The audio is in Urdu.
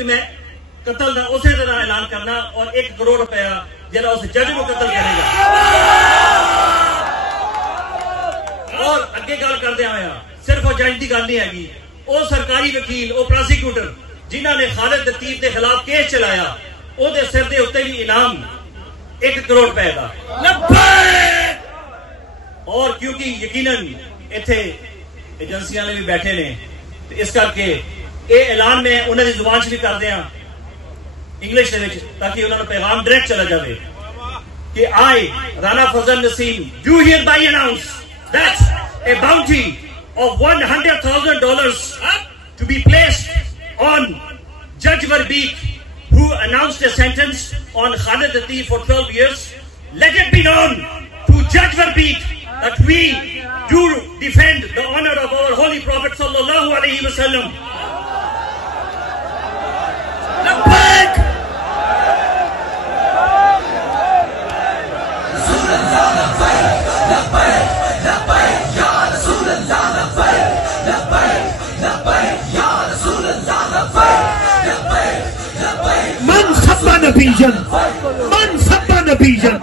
بھی میں قتل دا اسی طرح اعلان کرنا اور 1 کروڑ روپیہ جڑا اس جج کو قتل کرے گا. اور اگے گل کردے آیا صرف وہ جج دی گل نہیں ہے گی, وہ سرکاری وکیل وہ پروسیکیوٹر جنہوں نے خالد لطیف کے خلاف کیس چلایا وہ سر دے اتنے بھی انعام 1 کروڑ روپے کا. اور کیونکہ یقیناً اتنے ایجنسیاں نے بھی بیٹھے نے اس کر کے یہ اعلان میں انہوں نے زبان سے بھی کر دیا انگلش تاکہ انہوں نے پیغام ڈائریکٹ چلا جائے کہ I, Rana Fazal Naseem, do hereby announce that a bounty of $100,000 to be placed on Judge Verbeek, who announced a sentence on Khalid Lateef for 12 years. Let it be known to Judge Verbeek that we do defend the honor of our Holy Prophet sallallahu alaihi wasallam. Labbaik! من سب نبیجن